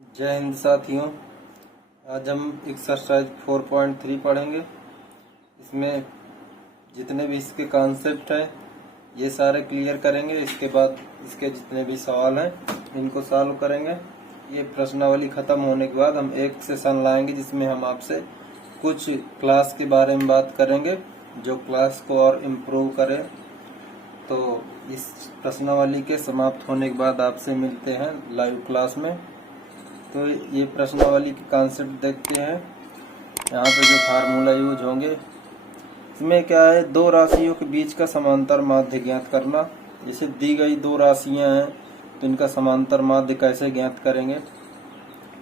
जय हिंद साथियों। आज हम एक्सरसाइज 4.3 पढ़ेंगे। इसमें जितने भी इसके कॉन्सेप्ट हैं ये सारे क्लियर करेंगे। इसके बाद इसके जितने भी सवाल हैं इनको सॉल्व करेंगे। ये प्रश्नावली खत्म होने के बाद हम एक सेशन लाएंगे जिसमें हम आपसे कुछ क्लास के बारे में बात करेंगे जो क्लास को और इम्प्रूव करे। तो इस प्रश्नावली के समाप्त होने के बाद आपसे मिलते हैं लाइव क्लास में। तो ये प्रश्नावली के कॉन्सेप्ट देखते हैं। यहाँ पे जो फार्मूला यूज होंगे इसमें क्या है, दो राशियों के बीच का समांतर माध्य ज्ञात करना। जैसे दी गई दो राशियां हैं तो इनका समांतर माध्य कैसे ज्ञात करेंगे।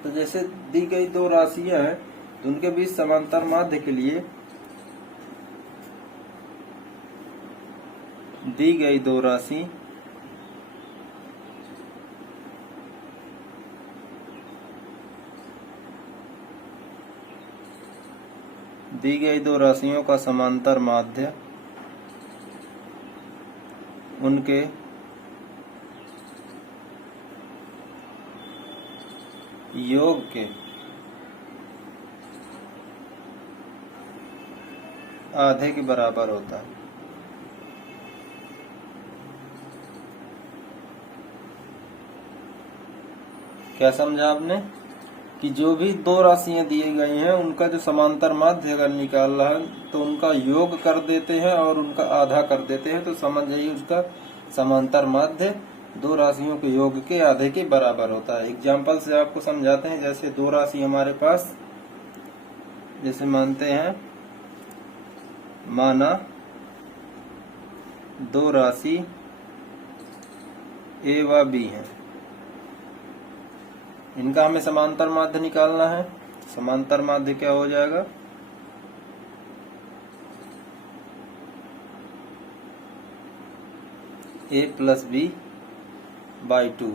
तो जैसे दी गई दो राशियां हैं तो उनके बीच समांतर माध्य के लिए दी गई दो राशि दी गई दो राशियों का समांतर माध्य उनके योग के आधे के बराबर होता है। क्या समझा आपने कि जो भी दो राशियां दी गई हैं उनका जो समांतर माध्य अगर निकाल रहा है तो उनका योग कर देते हैं और उनका आधा कर देते हैं। तो समझ जाइए उसका समांतर माध्य दो राशियों के योग के आधे के बराबर होता है। एग्जाम्पल से आपको समझाते हैं। जैसे दो राशि हमारे पास, जैसे मानते हैं माना दो राशि ए व बी है, इनका हमें समांतर माध्य निकालना है। समांतर माध्य क्या हो जाएगा, a प्लस बी बाई 2।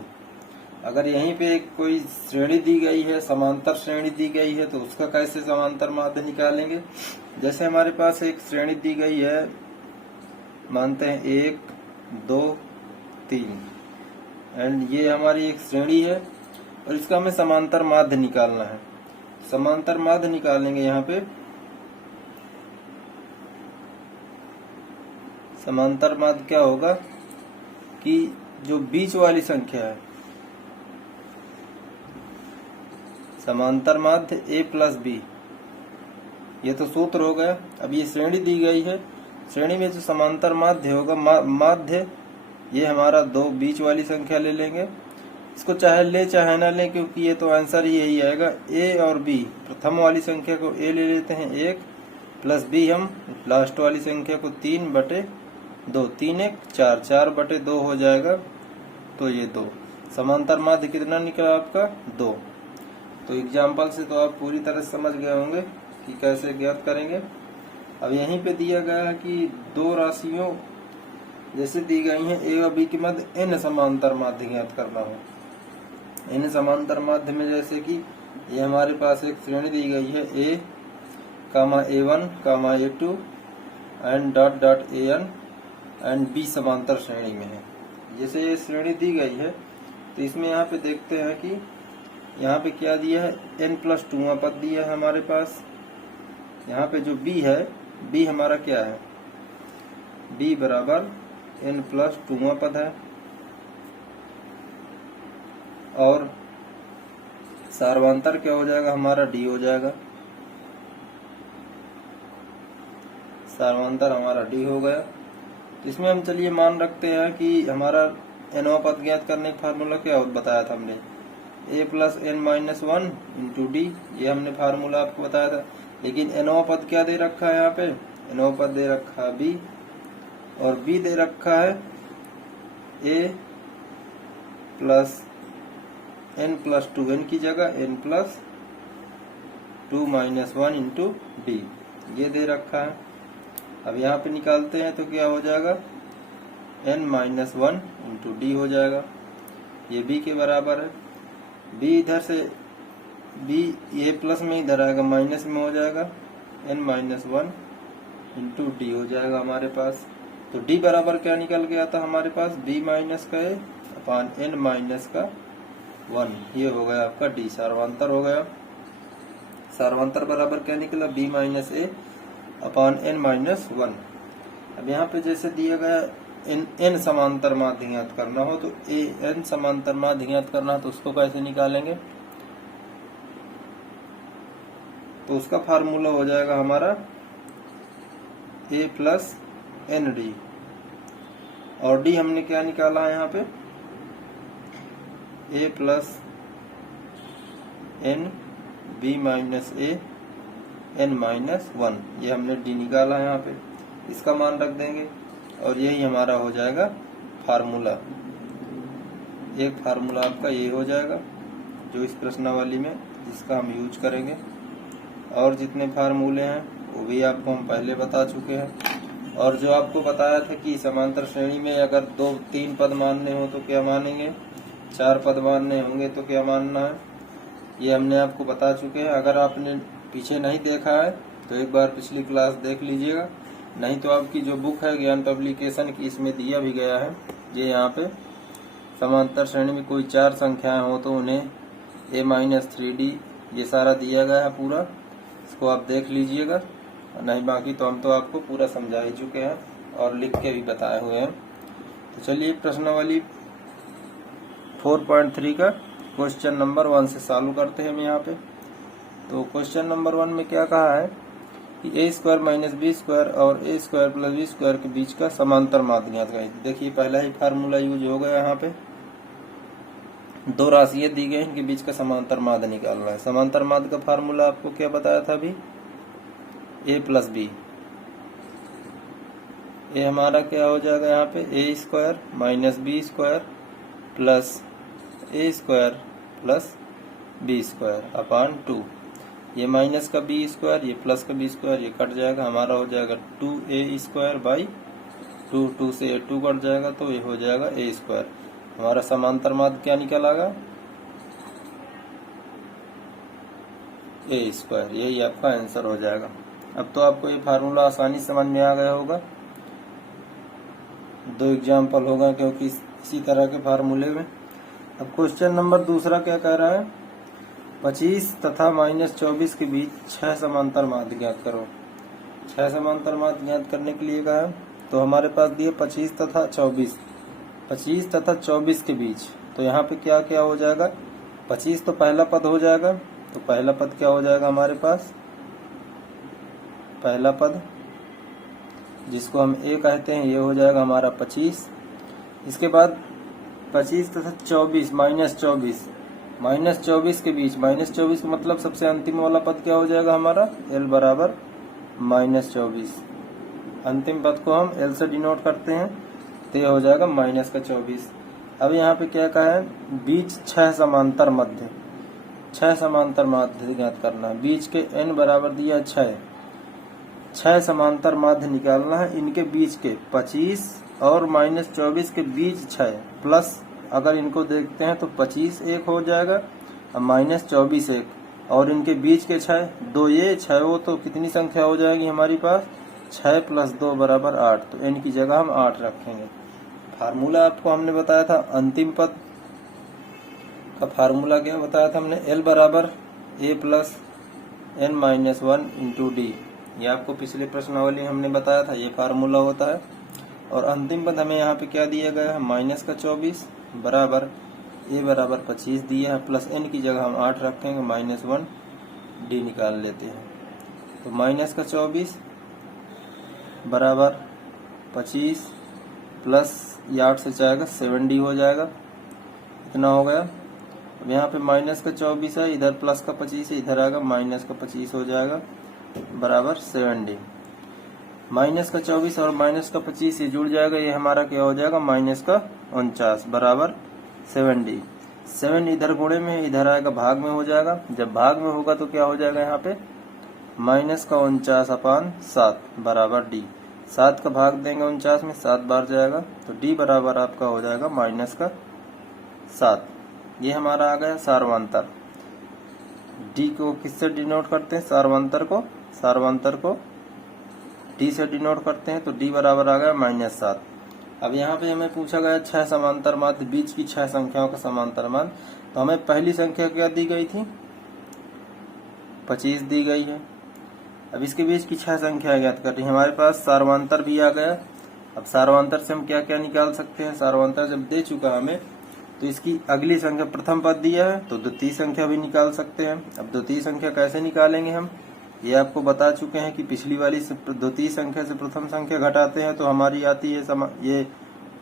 अगर यहीं पे कोई श्रेणी दी गई है, समांतर श्रेणी दी गई है, तो उसका कैसे समांतर माध्य निकालेंगे। जैसे हमारे पास एक श्रेणी दी गई है, मानते हैं 1 2 3 एंड ये हमारी एक श्रेणी है और इसका हमें समांतर माध्य निकालना है। समांतर माध्य निकालेंगे। यहाँ पे समांतर माध्य क्या होगा कि जो बीच वाली संख्या है, समांतर माध्य a प्लस बी, ये तो सूत्र हो गया। अब ये श्रेणी दी गई है, श्रेणी में जो समांतर माध्य होगा, माध्य ये हमारा दो बीच वाली संख्या ले लेंगे। इसको चाहे ले चाहे ना ले, क्योंकि ये तो आंसर ही यही आएगा। a और b, प्रथम वाली संख्या को a ले लेते हैं 1 प्लस b हम लास्ट वाली संख्या को 3/2, 3 1 4, 4/2 हो जाएगा। तो ये 2 समांतर माध्य कितना निकला आपका 2। तो एग्जाम्पल से तो आप पूरी तरह समझ गए होंगे कि कैसे ज्ञात करेंगे। अब यहीं पे दिया गया है कि दो राशियों जैसे दी गई हैं a और b के मध्य n समांतर माध्य ज्ञात करना हो। इन समांतर माध्य में जैसे कि ये हमारे पास एक श्रेणी दी गई है a, a1, a2 and dot dot an and b समांतर श्रेणी में है। जैसे ये श्रेणी दी गई है तो इसमें यहाँ पे देखते हैं कि यहाँ पे क्या दिया है, n+2वां पद दिया है हमारे पास। यहाँ पे जो b है, b हमारा क्या है, b बराबर n+2वां पद है और सार्वंतर क्या हो जाएगा हमारा d हो जाएगा। सार्वंतर हमारा d हो गया। इसमें हम चलिए मान रखते हैं कि हमारा nवां पद ज्ञात करने का फार्मूला क्या बताया था हमने, a plus n-1 into D, ये हमने फार्मूला आपको बताया था। लेकिन nवां पद क्या दे रखा है, यहाँ पे nवां पद दे रखा है b और b दे रखा है a प्लस n+2, n की जगह n+2-1 इंटू डी, ये दे रखा है। अब यहाँ पे निकालते हैं तो क्या हो जाएगा, n-1 इंटू डी हो जाएगा। ये b के बराबर है। b इधर से b ये प्लस में इधर आएगा, माइनस में हो जाएगा, n-1 इंटू डी हो जाएगा हमारे पास। तो d बराबर क्या निकल गया था हमारे पास, b माइनस का a अपान n माइनस का 1। ये हो गया आपका डी, सार्वंतर हो गया। सार्वंतर बराबर क्या निकला, b माइनस ए अपॉन n माइनस 1। अब यहाँ पे जैसे दिया गया n समांतर माध्य ज्ञात करना हो तो n समांतर माध्य ज्ञात करना हो तो उसको कैसे निकालेंगे, तो उसका फार्मूला हो जाएगा हमारा a प्लस एन डी, और डी हमने क्या निकाला है यहाँ पे, a plus N B minus A N minus 1, ये हमने डी निकाला है यहाँ पे। इसका मान रख देंगे और यही हमारा हो जाएगा फार्मूला। एक फार्मूला आपका ये हो जाएगा जो इस प्रश्नावली में जिसका हम यूज करेंगे, और जितने फार्मूले हैं वो भी आपको हम पहले बता चुके हैं। और जो आपको बताया था कि समांतर श्रेणी में अगर 2-3 पद मानने हो तो क्या मानेंगे, 4 पद मानने होंगे तो क्या मानना है, ये हमने आपको बता चुके हैं। अगर आपने पीछे नहीं देखा है तो एक बार पिछली क्लास देख लीजिएगा, नहीं तो आपकी जो बुक है ज्ञान पब्लिकेशन की इसमें दिया भी गया है। ये यहाँ पे समांतर श्रेणी में कोई 4 संख्याएं हो तो उन्हें a-3d ये सारा दिया गया है पूरा, इसको आप देख लीजिएगा। नहीं बाकी तो हम तो आपको पूरा समझा ही चुके हैं और लिख के भी बताए हुए हैं। तो चलिए प्रश्नावली 4.3 का क्वेश्चन नंबर 1 से चालू करते हैं हम यहाँ पे। तो क्वेश्चन नंबर 1 में क्या कहा है कि a square minus B square और a square plus B square के बीच का समांतर माध्य ज्ञात करें। देखिए पहला ही फार्मूला यूज हो गया यहाँ पे, 2 राशियां दी गई, इनके बीच का समांतर माध्य निकालना है। समांतर माध्य का फार्मूला आपको क्या बताया था अभी, a प्लस बी। ये हमारा क्या हो जाएगा यहाँ पे, a square minus B square plus a square plus B square upon 2। ये माइनस का बी स्क्वायर, ये प्लस का बी स्क्वायर, ये कट जाएगा, हमारा हो जाएगा 2a स्क्वायर बाई 2, 2 से 2 कट जाएगा तो ये हो जाएगा a स्क्वायर। हमारा समांतर माध्य क्या निकल आएगा, a स्क्वायर। यही आपका आंसर हो जाएगा। अब तो आपको ये फार्मूला आसानी से समझ में आ गया होगा। 2 एग्जाम्पल होगा क्योंकि इसी तरह के फार्मूले में। अब क्वेश्चन नंबर दूसरा क्या कह रहा है, 25 तथा माइनस 24 के बीच 6 समांतर माध्य ज्ञात करो। 6 समांतर माध्य ज्ञात करने के लिए कहा है, तो हमारे पास दिए 25 तथा 24, 25 तथा 24 के बीच। तो यहाँ पे क्या क्या हो जाएगा, 25 तो पहला पद हो जाएगा, तो पहला पद क्या हो जाएगा हमारे पास, पहला पद जिसको हम a कहते हैं ये हो जाएगा हमारा 25। इसके बाद 25 तथा 24 माइनस 24, माइनस 24 के बीच, माइनस 24 का मतलब सबसे अंतिम वाला पद क्या हो जाएगा हमारा, l बराबर माइनस 24। अंतिम पद को हम l से डिनोट करते हैं तो ये हो जाएगा माइनस का 24। अब यहाँ पे क्या कहा है, बीच 6 समांतर मध्य, 6 समांतर माध्य ज्ञात करना है। बीच के n बराबर दिया 6 समांतर माध्य निकालना है। इनके बीच के 25 और माइनस 24 के बीच 6 प्लस, अगर इनको देखते हैं तो 25 एक हो जाएगा और माइनस 24 एक, और इनके बीच के 6, 2 ये 6 वो, तो कितनी संख्या हो जाएगी हमारी पास, 6 प्लस 2 बराबर 8। तो n की जगह हम 8 रखेंगे। फार्मूला आपको हमने बताया था, अंतिम पद का फार्मूला क्या बताया था हमने, l बराबर a plus n minus 1 into D. ये आपको पिछले प्रश्नावली हमने बताया था, ये फार्मूला होता है। और अंतिम पद हमें यहाँ पे क्या दिया गया है, माइनस का 24 बराबर a बराबर 25 दिया है, प्लस n की जगह हम 8 रखेंगे, माइनस 1 डी निकाल लेते हैं। तो माइनस का 24 बराबर 25 प्लस ये 8 से जाएगा 7d हो जाएगा, इतना हो गया। अब यहाँ पे माइनस का 24 है, इधर प्लस का 25 है, इधर आएगा माइनस का 25 हो जाएगा बराबर 7d। माइनस का 24 और माइनस का 25 ये जुड़ जाएगा, ये हमारा क्या हो जाएगा, माइनस का 49 बराबर 7d। 7 इधर गुणे में है, इधर आएगा भाग में हो जाएगा। जब भाग में होगा तो क्या हो जाएगा यहाँ पे, माइनस का 49 अपान 7 बराबर d। 7 का भाग देंगे 49 में, 7 बार जाएगा, तो d बराबर आपका हो जाएगा माइनस का 7। ये हमारा आ गया सार्वंतर। d को किससे डिनोट करते हैं, सार्वंतर को d से डिनोट करते हैं, तो d बराबर आ गया माइनस 7। अब यहाँ पे हमें पूछा गया 6 समांतर माध्य, बीच की 6 संख्याओं का समांतर माध्य। तो हमें पहली संख्या क्या दी गई थी, 25 दी गई है। अब इसके बीच की 6 संख्या ज्ञात करनी है। हमारे पास सार्वंतर भी आ गया। अब सार्वंतर से हम क्या क्या निकाल सकते हैं, सार्वंतर जब दे चुका हमें तो इसकी अगली संख्या प्रथम पद दिया है तो द्वितीय संख्या भी निकाल सकते हैं। अब द्वितीय संख्या कैसे निकालेंगे हम, ये आपको बता चुके हैं कि पिछली वाली से द्वितीय संख्या से प्रथम संख्या घटाते हैं तो हमारी आती है ये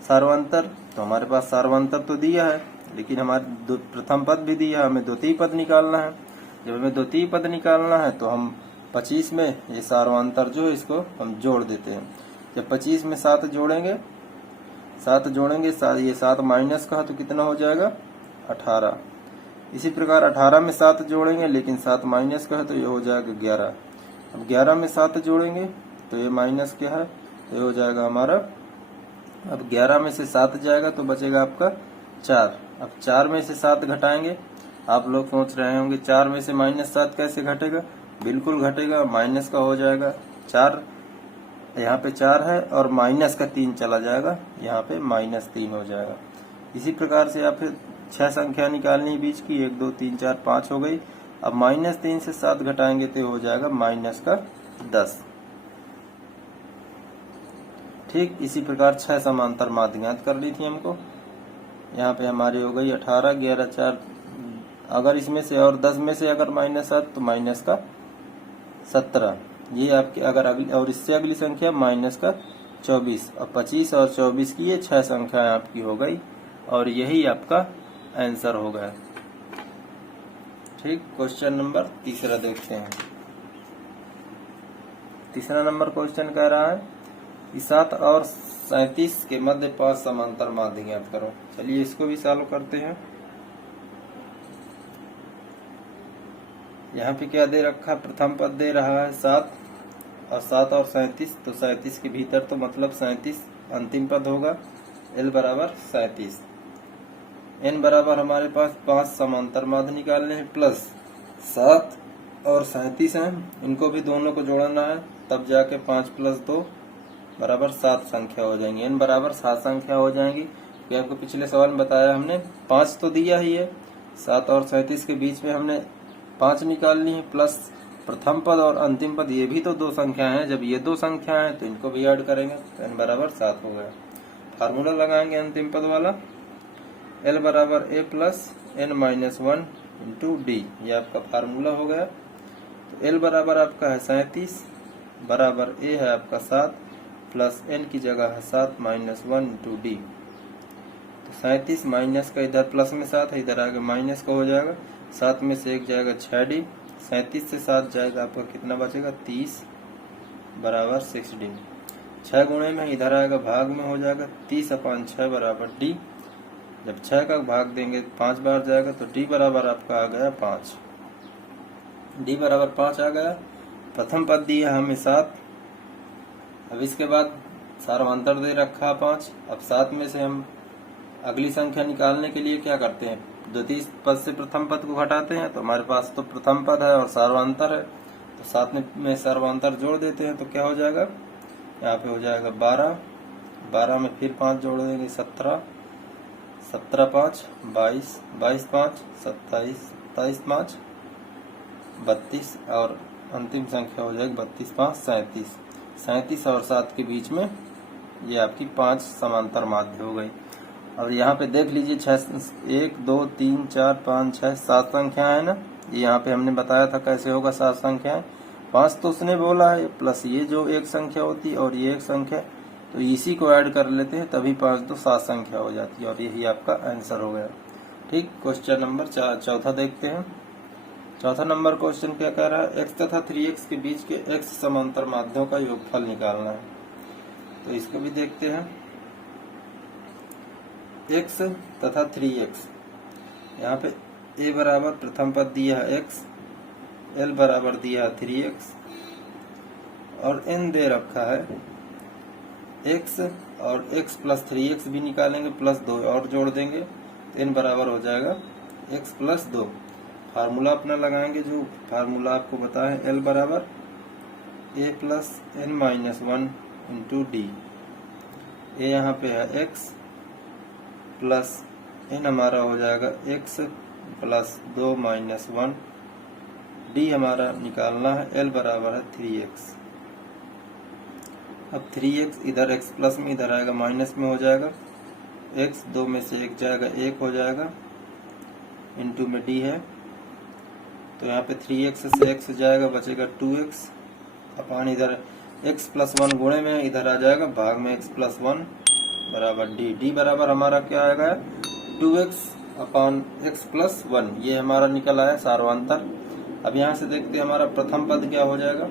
सार्वंतर। तो हमारे पास सार्वंतर तो दिया है, लेकिन हमारे प्रथम पद भी दिया है, हमें द्वितीय पद निकालना है। जब हमें द्वितीय पद निकालना है तो हम 25 में ये सार्वंतर जो है इसको हम जोड़ देते हैं। जब 25 में 7 जोड़ेंगे, ये 7 माइनस का है तो कितना हो जाएगा, 18। इसी प्रकार 18 में 7 जोड़ेंगे, लेकिन 7 माइनस का है तो ये हो जाएगा 11। अब 11 में 7 जोड़ेंगे तो ये माइनस क्या है, तो ये हो जाएगा हमारा, अब 11 में से 7 जाएगा तो बचेगा आपका 4। अब 4 में से 7 घटाएंगे। आप लोग सोच रहे होंगे 4 में से -7 कैसे घटेगा, बिल्कुल घटेगा, माइनस का हो जाएगा 4। यहाँ पे 4 है और माइनस का 3 चला जाएगा, यहाँ पे -3 हो जाएगा। इसी प्रकार से आप फिर 6 संख्या निकालनी बीच की, 1 2 3 4 5 हो गई। अब -3 से 7 घटाएंगे तो हो जाएगा -10। ठीक इसी प्रकार 6 समांतर माध्य ज्ञात कर ली थी हमको। यहाँ पे हमारी हो गई 18, 11 4, अगर इसमें से और 10 में से अगर -7 तो माइनस का 17। ये आपके अगर अगली और इससे अगली संख्या -24। अब 25 और 24 की ये 6 संख्याएं आपकी हो गई और यही आपका आंसर हो गया। ठीक, क्वेश्चन नंबर तीसरा देखते हैं। तीसरा नंबर क्वेश्चन कह रहा है कि 7 और 37 के मध्य 5 समांतर माध्य ज्ञात करो। चलिए इसको भी सॉल्व करते हैं। यहाँ पे क्या दे रखा, प्रथम पद दे रहा है 7 और 7 और 37, तो 37 के भीतर तो मतलब 37 अंतिम पद होगा। L बराबर 37। N बराबर हमारे पास 5 समांतर माध्य निकालने हैं, प्लस 7 और 37 हैं, इनको भी दोनों को जोड़ना है, तब जाके 5 + 2 बराबर 7 संख्या हो जाएंगी। N बराबर 7 संख्या हो जाएंगी। कि आपको पिछले सवाल में बताया हमने 5 तो दिया ही है, 7 और 37 के बीच में हमने 5 निकालनी है, प्लस प्रथम पद और अंतिम पद, ये भी तो 2 संख्याएं हैं। जब ये 2 संख्याएं हैं तो इनको भी ऐड करेंगे तो n बराबर 7 हो गया। फार्मूला लगाएंगे अंतिम पद वाला, L बराबर A + n-1 × D, ये आपका फार्मूला हो गया। तो L बराबर आपका है 37 बराबर A है आपका 7 प्लस n की जगह है 7 - 1 × D। तो 37 माइनस का इधर प्लस में 7 है, इधर आगे माइनस का हो जाएगा। 7 में से 1 जाएगा 6D, 37 से 7 जाएगा आपका कितना बचेगा, 30 बराबर 6D। 6 गुणे में इधर आएगा भाग में हो जाएगा 30/6 बराबर D। जब 6 का भाग देंगे 5 बार जाएगा तो D बराबर आपका आ गया 5। D बराबर 5 आ गया। प्रथम पद दिया हमें 7। अब इसके बाद सार्वंतर दे रखा 5। अब 7 में से हम अगली संख्या निकालने के लिए क्या करते हैं, द्वितीय पद से प्रथम पद को घटाते हैं। तो हमारे पास तो प्रथम पद है और सार्वंतर है, तो 7 में सार्वंतर जोड़ देते हैं तो क्या हो जाएगा, यहाँ पे हो जाएगा 12। 12 में फिर 5 जोड़ देंगे 17, 17 5 22, 22 5 27, 27 5 32 और अंतिम संख्या हो जाएगी 32 5 37। 37 और 7 के बीच में ये आपकी 5 समांतर माध्य हो गई। और यहाँ पे देख लीजिए 1 2 3 4 5 6 7 संख्या है ना, ये यहाँ पे हमने बताया था कैसे होगा 7 संख्याएं। 5 तो उसने बोला है, प्लस ये जो एक संख्या होती है और ये एक संख्या, तो इसी को ऐड कर लेते हैं तभी 5 तो 7 संख्या हो जाती है और यही आपका आंसर हो गया। ठीक, क्वेश्चन नंबर चौथा देखते हैं। चौथा नंबर क्वेश्चन क्या कह रहा है, x तथा 3x के बीच के x समांतर माध्यों का योगफल निकालना है। तो इसको भी देखते हैं। x तथा 3x, यहाँ पे a बराबर प्रथम पद दिया है x, l बराबर दिया है 3x और n दे रखा है x, और x + 3x भी निकालेंगे, प्लस 2 और जोड़ देंगे तो n बराबर हो जाएगा x + 2। फार्मूला अपना लगाएंगे, जो फार्मूला आपको बताया है, l बराबर a + n - 1 × D। ए यहाँ पे है x प्लस n हमारा हो जाएगा x प्लस 2 माइनस 1। d हमारा निकालना है, l बराबर है 3x। अब 3x इधर x प्लस में इधर आएगा माइनस में हो जाएगा, x 2 में से 1 जाएगा 1 हो जाएगा, इंटू में d है तो यहाँ पे 3x से x जाएगा, बचेगा 2x अपान इधर x प्लस 1 गुणे में इधर आ जाएगा भाग में x प्लस 1 बराबर d। d बराबर हमारा क्या आएगा 2x अपान x प्लस 1। ये हमारा निकल आया सार्वंतर। अब यहाँ से देखते हैं हमारा प्रथम पद क्या हो जाएगा।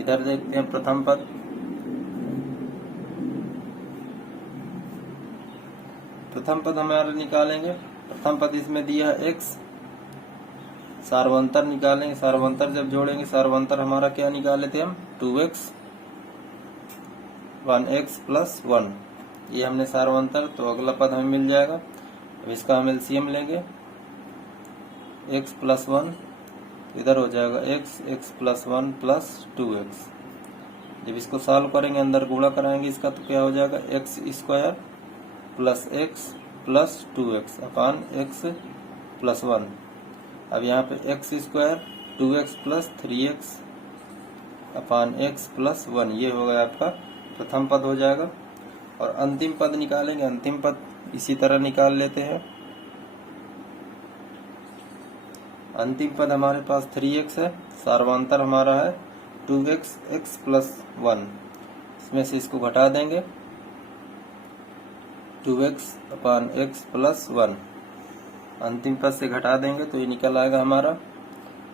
इधर देखते हैं प्रथम पद, प्रथम पद हमारे निकालेंगे। प्रथम पद इसमें दिया है x, सार्वंतर निकालेंगे। सार्वंतर जब जोड़ेंगे, सार्वंतर हमारा क्या निकाले थे हम 2x 1x प्लस 1, ये हमने सार्वंतर, तो अगला पद हमें मिल जाएगा। अब इसका हम एलसीएम लेंगे, x प्लस 1 इधर हो जाएगा x प्लस 1 प्लस 2x। जब इसको सॉल्व करेंगे अंदर गुणा कराएंगे इसका तो क्या हो जाएगा x square plus x plus 2x अपान x प्लस 1। अब यहाँ पे x square 2x plus 3x अपान x प्लस 1, ये हो गया आपका प्रथम पद हो जाएगा। और अंतिम पद निकालेंगे, अंतिम पद इसी तरह निकाल लेते हैं। अंतिम पद हमारे पास 3x है, सार्वंतर हमारा है 2x x प्लस 1, इसमें से इसको घटा देंगे 2x अपान x प्लस 1, अंतिम पद से घटा देंगे तो ये निकल आएगा हमारा।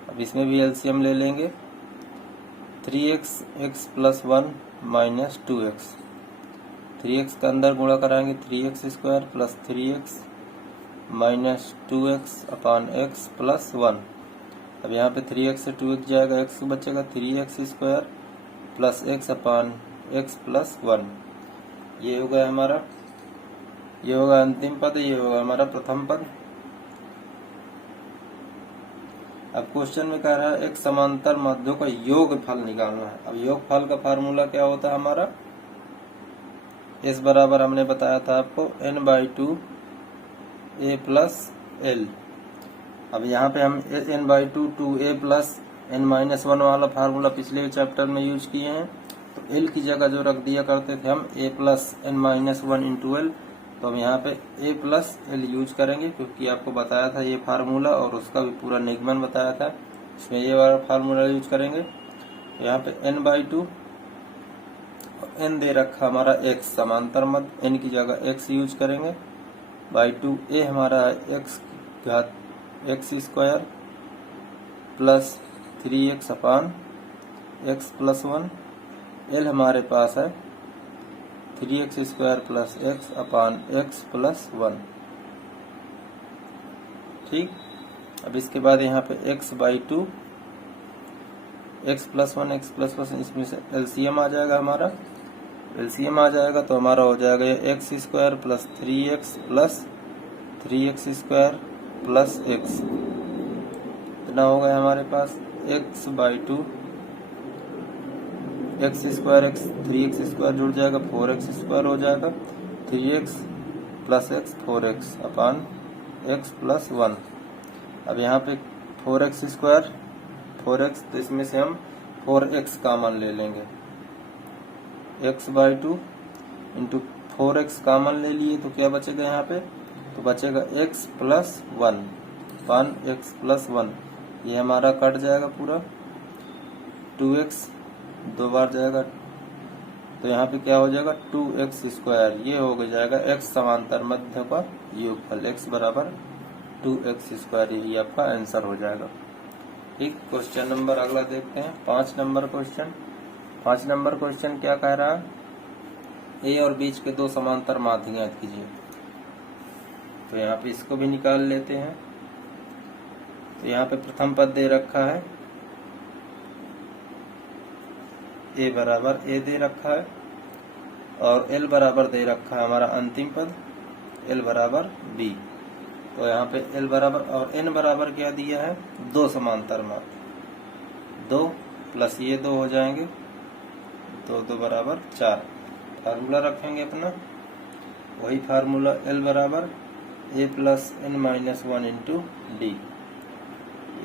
अब इसमें भी एलसीएम ले लेंगे, 3x x plus 1 minus 2x, 3x का अंदर गुणा कराएंगे 3x square plus 3x minus 2x अपान x प्लस 1। अब यहाँ पे 3x से 2x जाएगा, x बचेगा 3x स्क्वायर प्लस x अपान x प्लस 1, ये हो गया हमारा, ये होगा अंतिम पद, ये होगा हमारा प्रथम पद। अब क्वेश्चन में कह रहा है एक समांतर माध्यों का योग फल निकालना है। अब योग फल का फार्मूला क्या होता है हमारा, s बराबर हमने बताया था आपको n/2 a प्लस l। अब यहाँ पे हम n/2 2a प्लस n-1 वाला फार्मूला पिछले चैप्टर में यूज किए हैं, तो l की जगह जो रख दिया करते थे हम a plus n-1 into l, तो हम यहाँ पे a प्लस l यूज करेंगे क्योंकि आपको बताया था ये फार्मूला और उसका भी पूरा निगमन बताया था, इसमें ये वाला फार्मूला यूज करेंगे। तो यहाँ पे n/2 n दे रखा हमारा x, समांतर मत n की जगह x यूज करेंगे, बाई 2 a हमारा x घात x स्क्वायर प्लस 3x अपान x प्लस 1, l हमारे पास है 3x स्क्वायर प्लस x अपान x प्लस 1। ठीक, अब इसके बाद यहाँ पे x/2 x प्लस 1 इसमें से एलसीएम आ जाएगा हमारा, एलसीएम आ जाएगा तो हमारा हो जाएगा ये x square plus 3x plus 3x square plus x, इतना हो गया हमारे पास x/2 x square x 3x square जुड़ जाएगा 4x स्क्वायर हो जाएगा, 3x प्लस x 4x अपान x प्लस 1। अब यहाँ पे 4x स्क्वायर 4x, तो इसमें से हम 4x कॉमन ले लेंगे, x/2 इंटू 4x कॉमन ले लिए तो क्या बचेगा यहाँ पे, तो बचेगा x प्लस 1 अपान x प्लस 1, ये हमारा कट जाएगा पूरा, 2x 2 बार जाएगा तो यहाँ पे क्या हो जाएगा 2x स्क्वायर, ये हो जाएगा x समांतर मध्य का योगफल, x बराबर 2x स्क्वायर, यही आपका आंसर हो जाएगा। ठीक, क्वेश्चन नंबर अगला देखते हैं 5 नंबर क्वेश्चन। 5 नंबर क्वेश्चन क्या कह रहा है, a और बीच के दो समांतर माध्य ज्ञात कीजिए। तो यहाँ पे इसको भी निकाल लेते हैं। तो यहाँ पे प्रथम पद दे रखा है a बराबर a दे रखा है और l बराबर दे रखा है हमारा अंतिम पद l बराबर b। तो यहाँ पे l बराबर और n बराबर क्या दिया है, दो समांतर माध्य, 2 प्लस ये 2 हो जाएंगे तो 2 बराबर 4। फार्मूला रखेंगे अपना, वही फार्मूला L बराबर A plus n minus 1 into D.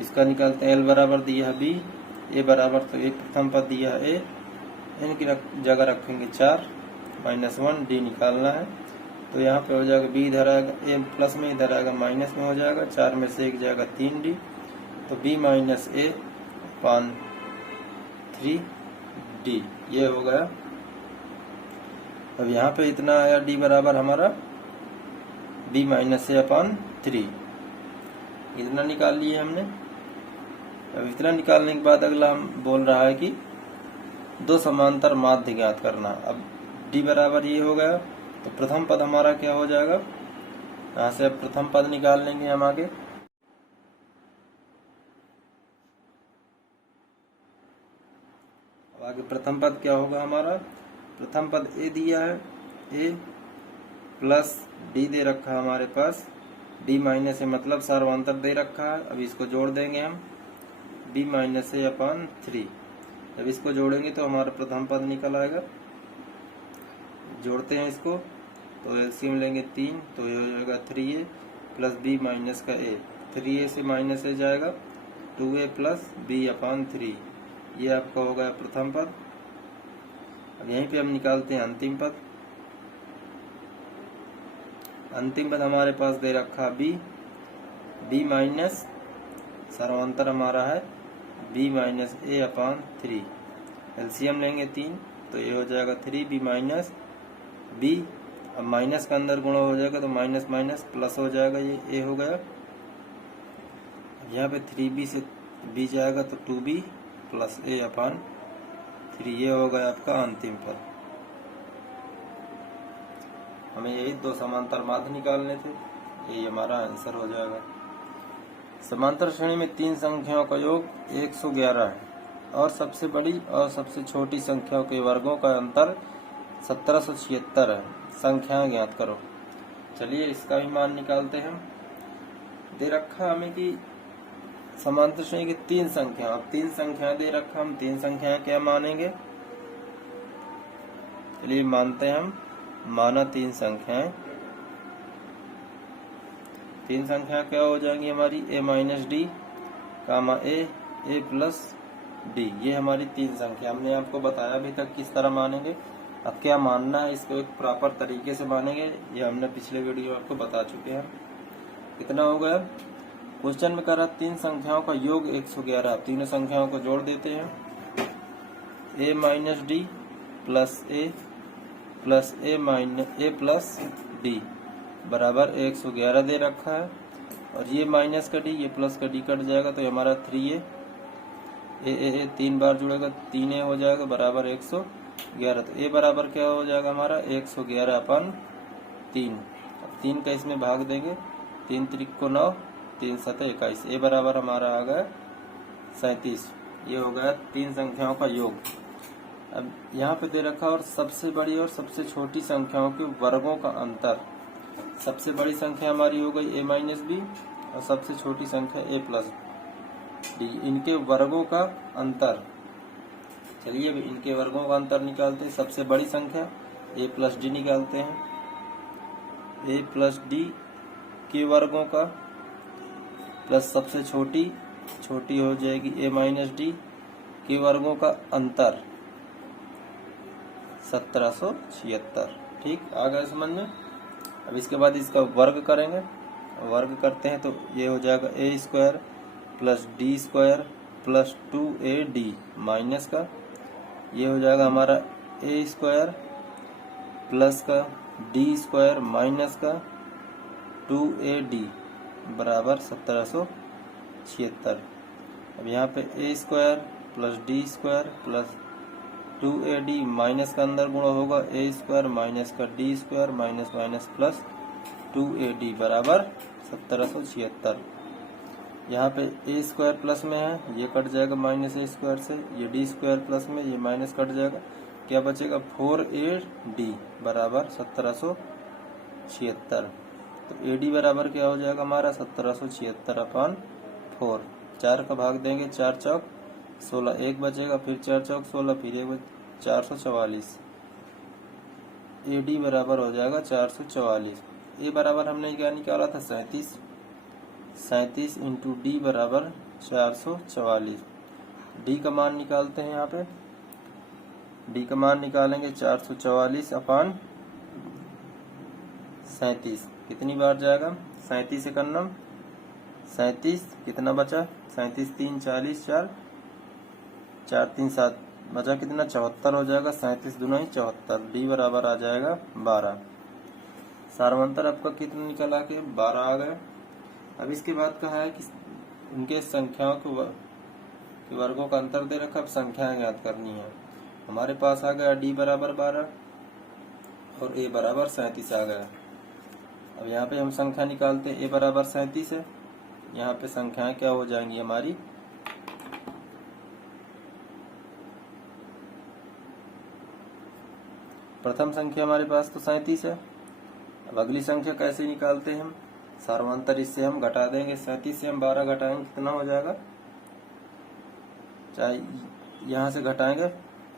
इसका निकालते हैं। L बराबर दिया है B, A बराबर तो एक प्रथम पद दिया है A, n की जगह रखेंगे 4 माइनस 1, डी निकालना है। तो यहाँ पे हो जाएगा B इधर आएगा, A प्लस में इधर आएगा माइनस में हो जाएगा, 4 में से 1 जाएगा 3D, तो B minus A upon 3D ये हो गया। अब यहाँ पे इतना आया D बराबर हमारा B माइनस A अपान 3, इतना निकाल लिए हमने। अब इतना निकालने के बाद अगला हम बोल रहा है कि दो समांतर माध्य ज्ञात करना। अब D बराबर ये हो गया, तो प्रथम पद हमारा क्या हो जाएगा, यहाँ से अब प्रथम पद निकाल लेंगे हम आगे। अब आगे प्रथम पद क्या होगा हमारा, प्रथम पद A दिया है, A प्लस D दे रखा है हमारे पास, D माइनस A मतलब सार्वंतर दे रखा है। अब इसको जोड़ देंगे हम, B माइनस A अपान 3। जब इसको जोड़ेंगे तो हमारा प्रथम पद निकल आएगा। जोड़ते हैं इसको तो एलसीएम लेंगे 3, तो ये हो जाएगा 3A प्लस B माइनस का A, 3A से माइनस A जाएगा 2A प्लस B अपान 3, ये आपका हो गया प्रथम पद। अब यहीं पे हम निकालते हैं अंतिम पद। अंतिम पद हमारे पास दे रखा B माइनस सर्वांतर हमारा है B minus A upon 3, LCM लेंगे 3, तो ये हो जाएगा 3B माइनस B। अब माइनस का अंदर गुणा हो जाएगा तो माइनस माइनस प्लस हो जाएगा, ये A हो गया। यहाँ पे 3B से B जाएगा तो 2B प्लस A अपान 3, ये हो गया आपका अंतिम पद। हमें यही दो समांतर माध्य निकालने थे, यही हमारा आंसर हो जाएगा। समांतर श्रेणी में तीन संख्याओं का योग 111 है और सबसे बड़ी और सबसे छोटी संख्याओं के वर्गों का अंतर 1776 है। संख्याएं ज्ञात करो। चलिए इसका भी मान निकालते हैं। दे रखा हमें कि समांतर श्रेणी की तीन संख्या, अब तीन संख्याएं दे रखा, हम तीन संख्याएं क्या मानेंगे, चलिए मानते हैं हम। माना तीन संख्याएं, तीन संख्या क्या हो जाएंगी हमारी, A minus D comma A plus D, ये हमारी तीन संख्या। हमने आपको बताया अभी तक किस तरह मानेंगे, अब क्या मानना है इसको एक प्रॉपर तरीके से मानेंगे, ये हमने पिछले वीडियो में आपको बता चुके हैं। कितना हो गया, क्वेश्चन में कह रहा तीन संख्याओं का योग 111, तीनों संख्याओं को जोड़ देते हैं। A minus D plus A plus A plus D बराबर 111 दे रखा है, और ये माइनस का डी, ये प्लस का डी कट जाएगा तो हमारा 3A ए तीन बार जुड़ेगा 3A हो जाएगा बराबर 111। तो A बराबर क्या हो जाएगा हमारा 111 अपन 3। अब 3 का इसमें भाग देंगे, 3 त्रिक को 9, 3 7 21, A बराबर हमारा आ गया 37। ये हो गया तीन संख्याओं का योग। अब यहाँ पे दे रखा और सबसे बड़ी और सबसे छोटी संख्याओं के वर्गों का अंतर। सबसे बड़ी संख्या हमारी हो गई A माइनस बी और सबसे छोटी संख्या A प्लस डी, इनके वर्गों का अंतर। चलिए अब इनके वर्गों का अंतर निकालते हैं। सबसे बड़ी संख्या A प्लस डी निकालते हैं, A प्लस डी के वर्गों का प्लस सबसे छोटी हो जाएगी A माइनस डी के वर्गों का अंतर 1776। ठीक, आ गया समझ में। अब इसके बाद इसका वर्ग करेंगे, वर्ग करते हैं तो ये हो जाएगा A square plus D square plus 2AD minus का, ये हो जाएगा हमारा A स्क्वायर प्लस का डी स्क्वायर माइनस का 2AD बराबर 1776। अब यहाँ पे A square plus D square plus 2AD minus का अंदर गुणा होगा A स्क्वायर माइनस का D square minus minus plus 2AD बराबर 1776। यहाँ पे A स्क्वायर प्लस में है, ये कट जाएगा माइनस A स्क्वायर से, ये डी स्क्वायर प्लस में, ये माइनस कट जाएगा, क्या बचेगा 4AD बराबर 1776। तो AD बराबर क्या हो जाएगा हमारा 1776 अपन 4। 4 का भाग देंगे, 4 चौक 16, 1 बचेगा, फिर 4 चौक 16, फिर 1 444। AD बराबर हो जाएगा 444। ए बराबर हमने क्या निकाला था 37। 37 इंटू डी बराबर 444। डी का मान निकालते हैं। यहाँ पे डी का मान निकालेंगे 444 अपान 37। कितनी बार जाएगा? 37 एकन्नम 37। कितना बचा? 37 3 40 4 4 3 7 बचा कितना? 74 हो जाएगा। 37 दूना 74। डी बराबर आ जाएगा 12। सारवंतर आपका कितना निकला के 12 आ गए। अब इसके बाद कहा है कि उनके संख्याओं के वर्गों का अंतर दे रखा। अब संख्याएं ज्ञात करनी है। हमारे पास आ गया डी बराबर 12 और ए बराबर 37 आ गया। अब यहाँ पे हम संख्या निकालते हैं। ए बराबर 37 है। यहाँ पे संख्याएं क्या हो जाएंगी हमारी? प्रथम संख्या हमारे पास तो 37 है। अब अगली संख्या कैसे निकालते हैं हम? सार्वंतर इससे हम घटा देंगे। 37 से हम 12 घटाएंगे, कितना हो जाएगा? चाहे यहाँ से घटाएंगे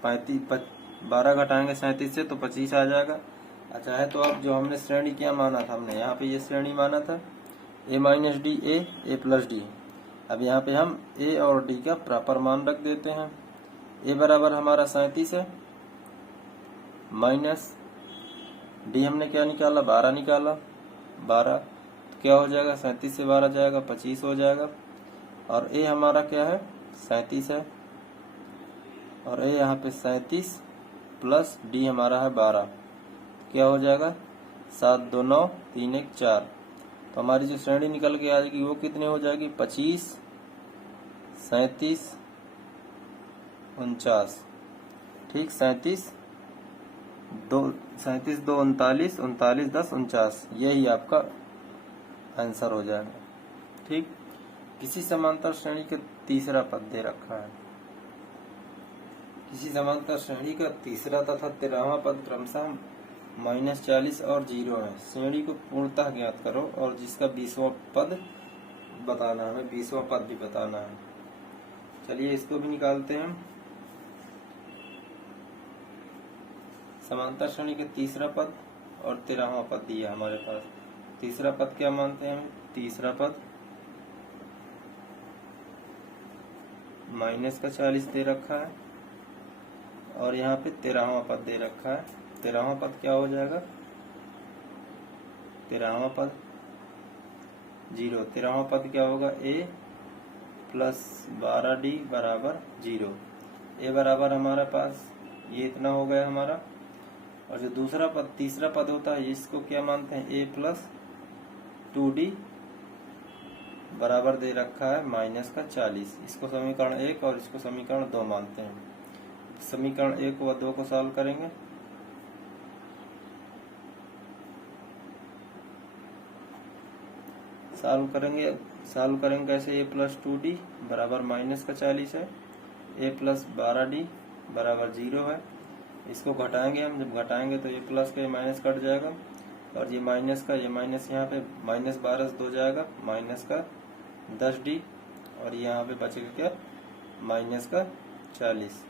12 घटाएंगे 37 से तो 25 आ जाएगा। अच्छा है, तो अब जो हमने श्रेणी क्या माना था? हमने यहाँ पे ये श्रेणी माना था A minus D A plus D. अब यहाँ पे हम ए और डी का प्रॉपर मान रख देते हैं। ए बराबर हमारा 37 है माइनस डी हमने क्या निकाला? 12 निकाला। 12 तो क्या हो जाएगा? 37 से 12 जाएगा 25 हो जाएगा। और ए हमारा क्या है? 37 है। और ए यहाँ पे 37 प्लस डी हमारा है 12। क्या हो जाएगा? 7 2 9 3 1 4। तो हमारी जो श्रेणी निकल के आ जाएगी वो कितने हो जाएगी? 25 37 49। ठीक, 37 2 39 39 10 49। यही आपका आंसर हो जाएगा। ठीक, किसी समांतर श्रेणी का तीसरा पद दे रखा है। किसी समांतर श्रेणी का तीसरा तथा 13वां पद क्रमशः -40 और 0 है। श्रेणी को पूर्णतः ज्ञात करो और जिसका 20वां पद बताना है। हमें 20वां पद भी बताना है। चलिए इसको भी निकालते हैं। समांतर श्रेणी के तीसरा पद और 13वां पद दिया हमारे पास। तीसरा पद क्या मानते हैं? तीसरा पद -40 दे रखा है और यहाँ पे 13वां पद दे रखा है। 13वां पद क्या हो जाएगा? 13वां पद 0। 13वां पद क्या होगा? ए प्लस 12D बराबर 0। ए बराबर हमारा पास ये इतना हो गया हमारा। और जो दूसरा पद तीसरा पद होता है इसको क्या मानते हैं? ए प्लस 2D बराबर दे रखा है -40। इसको समीकरण 1 और इसको समीकरण 2 मानते हैं। समीकरण 1 व 2 को सॉल्व करेंगे। सॉल्व करेंगे कैसे? ए प्लस 2D बराबर -40 है। ए प्लस 12D बराबर 0 है। इसको घटाएंगे हम। जब घटाएंगे तो ये प्लस का ये माइनस कट जाएगा और ये माइनस का ये माइनस यहाँ पे -12 से 2 जाएगा माइनस का 10D और यहाँ पे बचेगा क्या? -40।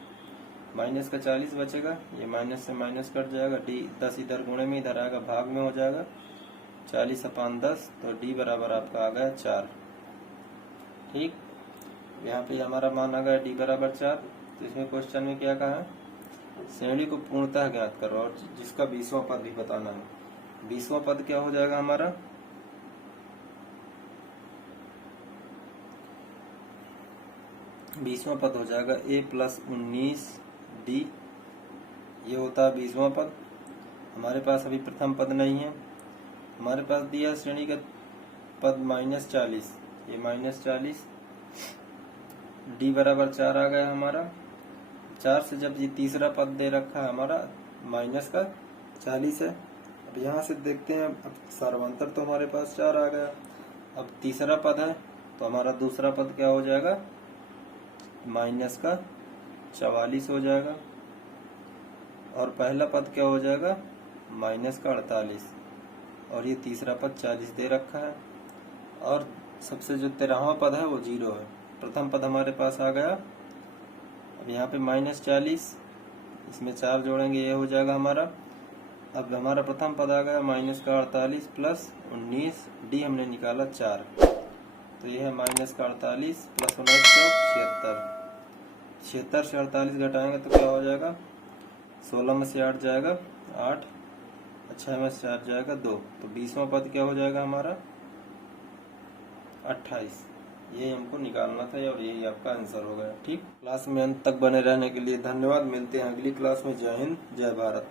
माइनस का 40 बचेगा। ये माइनस से माइनस कट जाएगा। डी 10 इधर गुणे में इधर आएगा, भाग में हो जाएगा 40 अपान 10। तो डी बराबर आपका आ गया 4। ठीक, यहाँ पे हमारा मान आ गया डी बराबर 4। तो इसमें क्वेश्चन में क्या कहा है? श्रेणी को पूर्णतः ज्ञात करो और जिसका 20वां पद भी बताना है। 20वां पद क्या हो जाएगा हमारा? बीसवां पद हो जाएगा ए प्लस 19D। ये होता है 20वां पद। हमारे पास अभी प्रथम पद नहीं है। हमारे पास दिया श्रेणी का पद -40। ये -40 डी बराबर 4 आ गया हमारा। 4 से जब ये तीसरा पद दे रखा है हमारा -40 है। अब यहाँ से देखते हैं। अब सार्वंतर तो हमारे पास 4 आ गया। अब तीसरा पद है तो हमारा दूसरा पद क्या हो जाएगा? -44 हो जाएगा। और पहला पद क्या हो जाएगा? -48। और ये तीसरा पद 40 दे रखा है। और सबसे जो 13वां पद है वो 0 है। प्रथम पद हमारे पास आ गया। अब यहाँ पे -40 इसमें 4 जोड़ेंगे, ये हो जाएगा हमारा। अब हमारा प्रथम पद आ गया माइनस का 48 प्लस 19, डी हमने निकाला 4, तो ये है माइनस का 48 प्लस 19 76। 76 से 48 घटाएंगे तो क्या हो जाएगा, 16 में से 8 जाएगा 8, 6 में से 4 जाएगा 2, तो 20वां पद क्या हो जाएगा हमारा 28। ये हमको निकालना था और यही आपका आंसर हो गया। ठीक, क्लास में अंत तक बने रहने के लिए धन्यवाद। मिलते हैं अगली क्लास में। जय हिंद, जय भारत।